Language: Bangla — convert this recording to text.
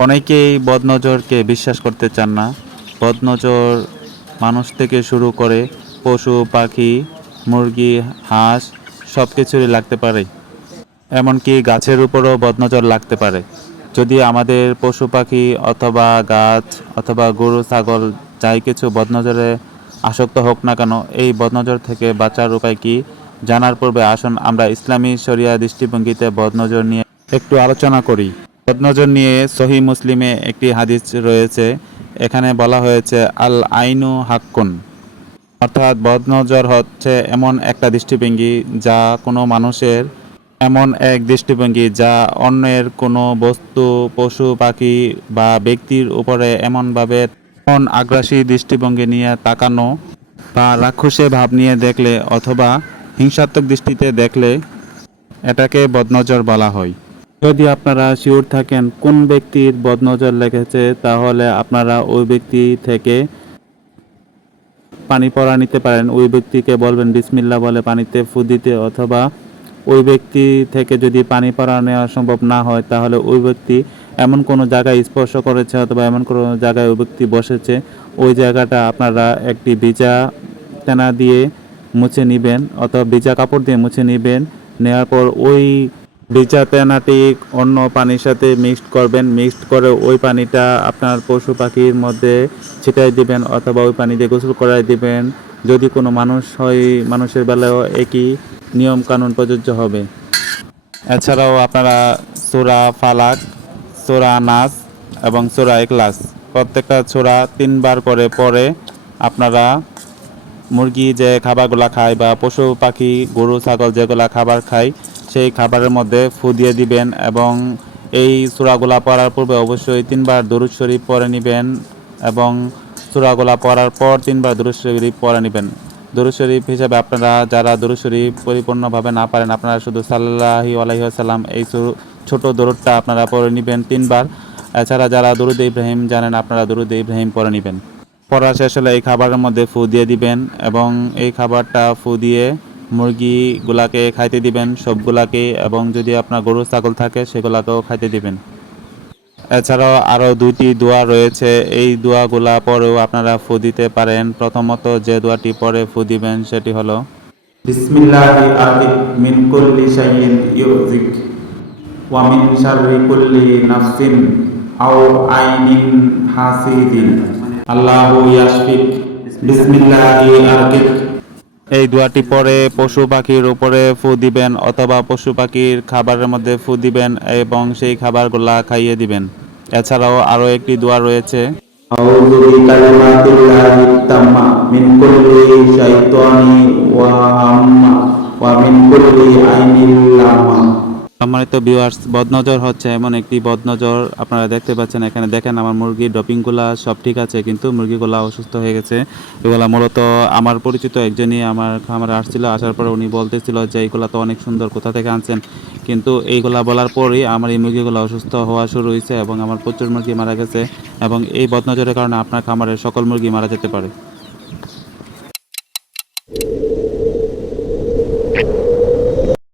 অনেকেই বদনজরকে বিশ্বাস করতে চান না। বদনজর মানুষ থেকে শুরু করে পশু, পাখি, মুরগি, হাঁস সব কিছুরই লাগতে পারে। এমনকি গাছের উপরও বদনজর লাগতে পারে। যদি আমাদের পশু, পাখি অথবা গাছ অথবা গরু, ছাগল যাই কিছু বদনজরে আসক্ত হোক না কেন, এই বদনজর থেকে বাঁচার উপায় কি জানার পূর্বে আসুন, আমরা ইসলামী শরিয়া দৃষ্টিভঙ্গিতে বদনজর নিয়ে একটু আলোচনা করি। বদনজর নিয়ে সহি মুসলিমে একটি হাদিস রয়েছে। এখানে বলা হয়েছে, আল আইনু হাক্কুন। অর্থাৎ বদনজর হচ্ছে এমন একটা দৃষ্টিভঙ্গি যা কোনো মানুষের, এমন এক দৃষ্টিভঙ্গি যা অন্যের কোনো বস্তু, পশু, পাখি বা ব্যক্তির উপরে এমনভাবে এমন আগ্রাসী দৃষ্টিভঙ্গি নিয়ে তাকানো বা রাক্ষসে ভাব নিয়ে দেখলে অথবা হিংসাত্মক দৃষ্টিতে দেখলে এটাকে বদনজর বলা হয়। যদি আপনারা শিওর থাকেন কোন ব্যক্তির বদনজর লেগেছে, তাহলে আপনারা ওই ব্যক্তি থেকে পানি পড়া নিতে পারেন। ওই ব্যক্তিকে বলবেন বিসমিল্লা বলে পানিতে ফু দিতে, অথবা ওই ব্যক্তি থেকে যদি পানি পড়া নেওয়া সম্ভব না হয়, তাহলে ওই ব্যক্তি এমন কোনো জায়গায় স্পর্শ করেছে অথবা এমন কোনো জায়গায় ওই ব্যক্তি বসেছে, ওই জায়গাটা আপনারা একটি ভিজা তেনা দিয়ে মুছে নেবেন, অথবা ভিজা কাপড় দিয়ে মুছে নেবেন। নেওয়ার পর ওই ভিজা তেনাটি অন্য পানির সাথে মিক্সড করবেন। মিক্সড করে ওই পানিটা আপনার পশু পাখির মধ্যে ছিটাই দিবেন অথবা ওই পানি দিয়ে গোসল করাই দিবেন। যদি কোনো মানুষ হয়, মানুষের বেলায়ও একই নিয়ম কানুন প্রযোজ্য হবে। এছাড়াও আপনারা সোরা ফালাক, সোরা নাচ এবং সোরা এক্লাস প্রত্যেকটা ছোরা তিনবার করে পরে আপনারা মুরগি যে খাবারগুলা খায় বা পশু পাখি, গরু, ছাগল যেগুলা খাবার খায় সেই খাবারের মধ্যে ফু দিয়ে দিবেন এবং এই সূরাগুলা পড়ার পূর্বে অবশ্যই তিনবার দরুদ শরীফ পরে নেবেন এবং সূরাগুলা পড়ার পর তিনবার দরুদ শরীফ পরে নেবেন। দরুদ শরীফ হিসাবে আপনারা যারা দরুদ শরীফ পরিপূর্ণভাবে না পারেন, আপনারা শুধু সাল্লাহি আলাইসাল্লাম এই ছোট দরুদটা আপনারা পরে নেবেন তিনবার। এছাড়া যারা দরুদ ইব্রাহিম জানেন, আপনারা দরুদ ইব্রাহিম পরে নেবেন। পড়া শেষ হলে এই খাবারের মধ্যে ফু দিয়ে দিবেন এবং এই খাবারটা ফু দিয়ে মুরগিগুলাকে খাইতে দিবেন, সবগুলাকে, এবং যদি আপনার গরু, ছাগল থাকে, সেগুলাকেও খাইতে দিবেন। এছাড়াও আরও দুইটি দোয়া রয়েছে। এই দোয়াগুলা পরেও আপনারা ফু দিতে পারেন। প্রথমত যে দোয়াটি পরে ফু দিবেন, সেটি হলো আল্লাহু এই দোয়াটি পরে পশু পাখির উপরে ফু দিবেন অথবা পশু পাখির খাবারের মধ্যে ফু দিবেন এবং সেই খাবারগুলা খাইয়ে দিবেন। এছাড়াও আরও একটি দোয়া রয়েছে। ওয়া সম্মানিত ভিউয়ার্স বদনজর হচ্ছে এমন একটি বদনজর। আপনারা দেখতে পাচ্ছেন এখানে, দেখেন আমার মুরগির ডপিংগুলা সব ঠিক আছে, কিন্তু মুরগিগুলা অসুস্থ হয়ে গেছে। এগুলা মূলত আমার পরিচিত একজনই আমার খামারে আসছিল, আসার পরে উনি বলতেছিল যে এইগুলা তো অনেক সুন্দর, কোথা থেকে আনছেন? কিন্তু এইগুলা বলার পরেই আমার এই মুরগিগুলো অসুস্থ হওয়া শুরু হয়েছে এবং আমার প্রচুর মুরগি মারা গেছে এবং এই বদনজরের কারণে আপনার খামারের সকল মুরগি মারা যেতে পারে।